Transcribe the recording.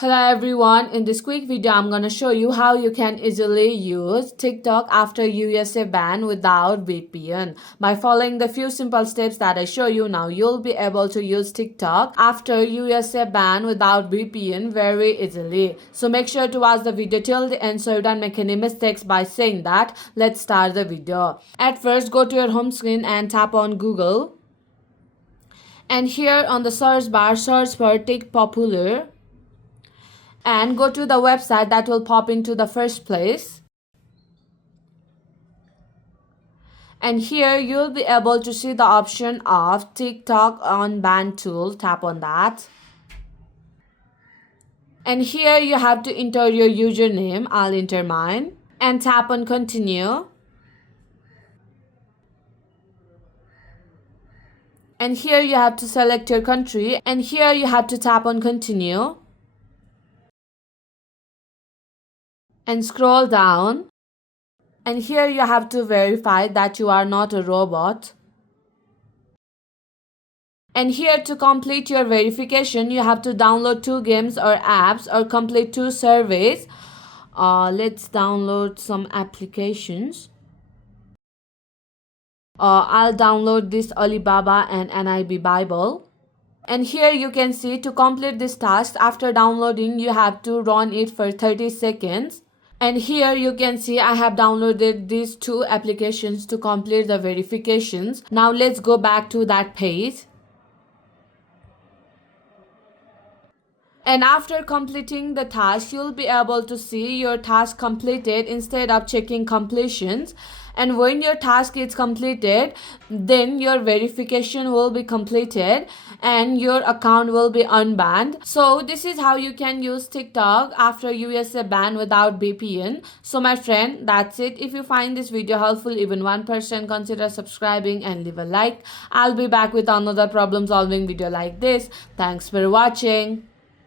Hello everyone, in this quick video I'm gonna show you how you can easily use TikTok after USA ban without VPN. By following the few simple steps that I show you now, you'll be able to use TikTok after USA ban without VPN very easily. So make sure to watch the video till the end so you don't make any mistakes by saying that. Let's start the video. At first, go to your home screen and tap on Google. And here on the search bar, search for Tik Popular. And go to the website that will pop into the first place. And here you'll be able to see the option of TikTok unban tool. Tap on that. And here you have to enter your username. I'll enter mine. And tap on continue. And here you have to select your country. And here you have to tap on continue. And scroll down. And here you have to verify that you are not a robot. And here to complete your verification, you have to download 2 games or apps or complete 2 surveys. Let's download some applications. I'll download this Alibaba and NIB Bible. And here you can see to complete this task, after downloading, you have to run it for 30 seconds. And here you can see I have downloaded these 2 applications to complete the verifications. Now let's go back to that page. And after completing the task, you'll be able to see your task completed instead of checking completions. And when your task is completed, then your verification will be completed and your account will be unbanned. So this is how you can use TikTok after USA ban without VPN. So my friend, that's it. If you find this video helpful, even 1%, consider subscribing and leave a like. I'll be back with another problem solving video like this. Thanks for watching.